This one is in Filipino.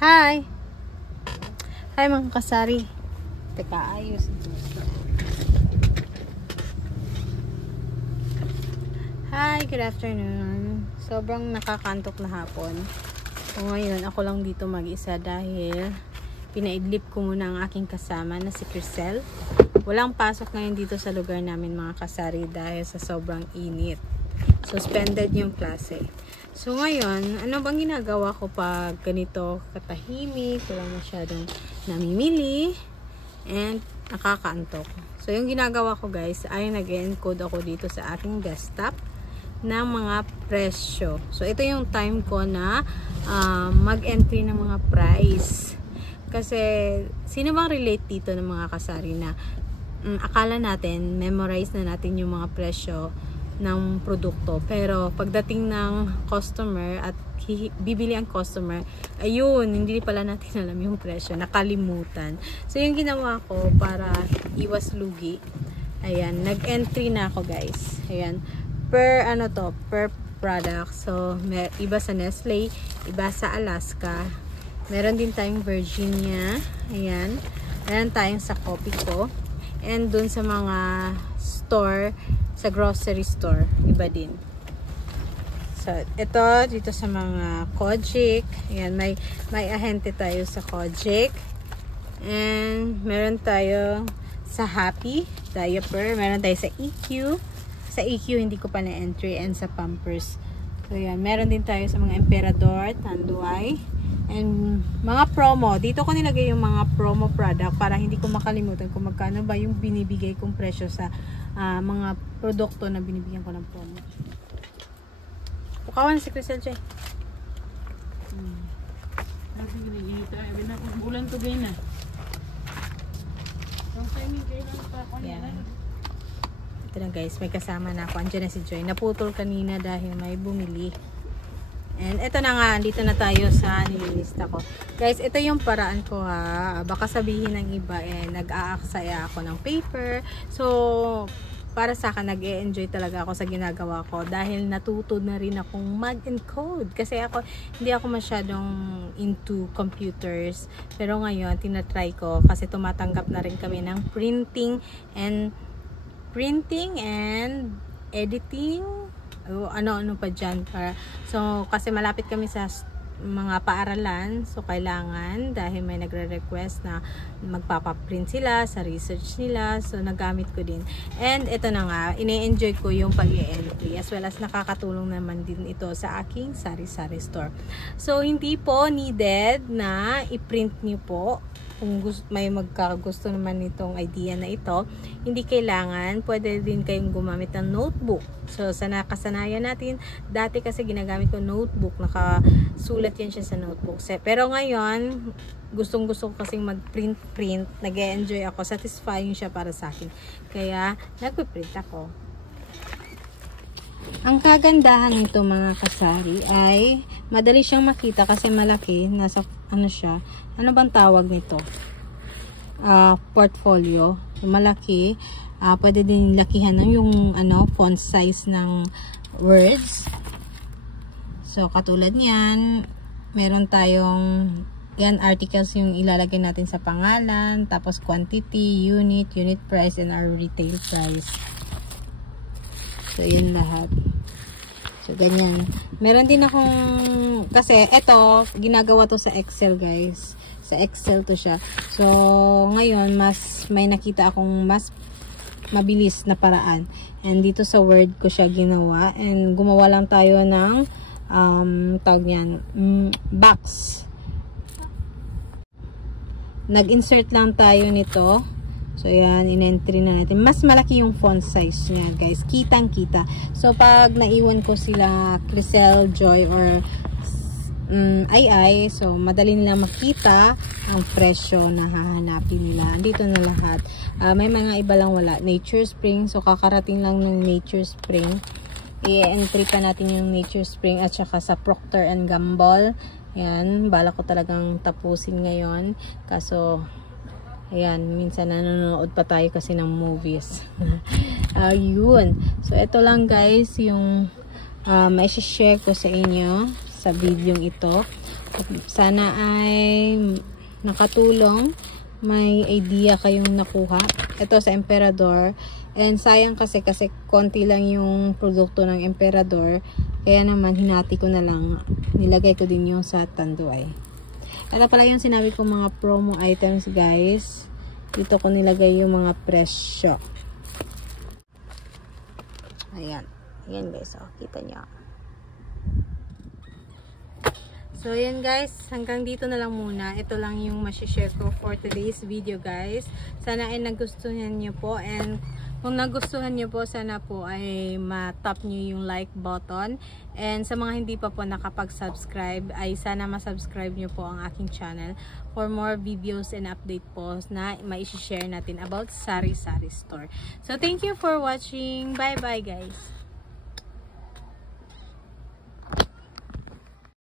Hi! Hi mga kasari. Teka, ayos. Hi, good afternoon. Sobrang nakakantok na hapon. So ngayon, ako lang dito mag-isa dahil pinaidlip ko muna ang aking kasama na si Crisel. Walang pasok ngayon dito sa lugar namin mga kasari dahil sa sobrang init. Suspended yung klase. So ngayon, ano bang ginagawa ko pag ganito katahimik, walang masyadong namimili, and nakakaantok. So yung ginagawa ko guys, ay nag-encode ako dito sa aking desktop ng mga presyo. So ito yung time ko na mag-entry ng mga price. Kasi sino bang relate dito ng mga kasari na akala natin, memorize na natin yung mga presyo ng produkto, pero pagdating ng customer at bibili ang customer, ayun, hindi pala natin alam yung presyo, nakalimutan. So yung ginawa ko para iwas lugi, ayan, nag-entry na ako guys, ayan, per product. So iba sa Nestle, iba sa Alaska, meron din tayong Virginia, ayan, meron tayong sa Copico, and dun sa mga store, sa grocery store, iba din. So, ito, dito sa mga Kojic. Ayan, may ahente tayo sa Kojic. And, meron tayo sa Happy Diaper. Meron tayo sa EQ. Sa EQ, hindi ko pa na-entry. And sa Pampers. So, ayan. Meron din tayo sa mga Emperador, Tanduay. And, mga promo. Dito ko nilagay yung mga promo product para hindi ko makalimutan kung magkano ba yung binibigay kong presyo sa mga produkto na binibigyan ko ng promo. Pukawan si Crisel J. Bulan to gay na. Yan. Ito na guys, may kasama na ako. Andiyan na si Joy. Naputol kanina dahil may bumili. And ito na nga, dito na tayo sa nililista ko. Guys, ito yung paraan ko ha. Baka sabihin ng iba nag-aaksaya ako ng paper. So, para sa akin, nag-e-enjoy talaga ako sa ginagawa ko. Dahil natuto na rin akong mag-encode. Kasi hindi ako masyadong into computers. Pero ngayon, tinatry ko. Kasi tumatanggap na rin kami ng printing and editing. Ano pa dyan. So, kasi malapit kami sa mga paaralan. So, kailangan dahil may nagre-request na magpapaprint sila sa research nila. So, nagamit ko din. And ito na nga, ine-enjoy ko yung pag-e-entry. As well as nakakatulong naman din ito sa aking sari-sari store. So, hindi po needed na i-print nyo po. Kung may magkagusto naman nitong idea na ito, hindi kailangan, pwede din kayong gumamit ng notebook. So, sa nakasanayan natin, dati kasi ginagamit ko notebook, nakasulat yan siya sa notebook. Pero ngayon, gustong-gusto ko kasing mag-print, nag-e-enjoy ako, satisfying siya para sa akin. Kaya, nag-print ako. Ang kagandahan nito mga kasari ay madali siyang makita kasi malaki, nasa siya, ano bang tawag nito? Portfolio. Malaki. Pwede din lakihan yung font size ng words. So, katulad niyan, meron tayong yan, articles yung ilalagay natin sa pangalan, tapos quantity, unit price, and our retail price. So, yun lahat. So, ganyan. Meron din akong, kasi ito, ginagawa to sa Excel guys. Sa Excel to siya. So, ngayon, may nakita akong mas mabilis na paraan. And dito sa Word ko siya ginawa. And gumawa lang tayo ng, tawag niyan, box. Nag-insert lang tayo nito. So, yan, in-entry na natin. Mas malaki yung font size niya, guys. Kitang-kita. So, pag naiwan ko sila Crisel, Joy, or so, madali nila makita ang presyo na hahanapin nila. Andito na lahat. May mga iba lang wala. Nature Spring. So, kakarating lang ng Nature Spring. I-entry pa natin yung Nature Spring at saka sa Procter & Gamble. Yan. Bala ko talagang tapusin ngayon. Kaso, ayan, minsan nanonood pa tayo kasi ng movies. Yun. So, ito lang guys yung may share ko sa inyo sa video ito. Sana ay nakatulong. May idea kayong nakuha. Ito sa Emperador. And sayang kasi konti lang yung produkto ng Emperador. Kaya naman hinati ko na lang. Nilagay ko din yung sa Tanduay. Ito pala yung sinabi ko mga promo items guys. Dito ko nilagay yung mga presyo. Ayan. Ayan guys. Oh, kita nyo. So, ayan guys, hanggang dito na lang muna. Ito lang yung masishare ko for today's video guys. Sana ay nagustuhan nyo po, and kung nagustuhan nyo po, sana po ay ma-tap nyo yung like button. And sa mga hindi pa po nakapag-subscribe, ay sana ma-subscribe nyo po ang aking channel for more videos and update po na ma-share natin about Sari Sari Store. So, thank you for watching. Bye-bye guys!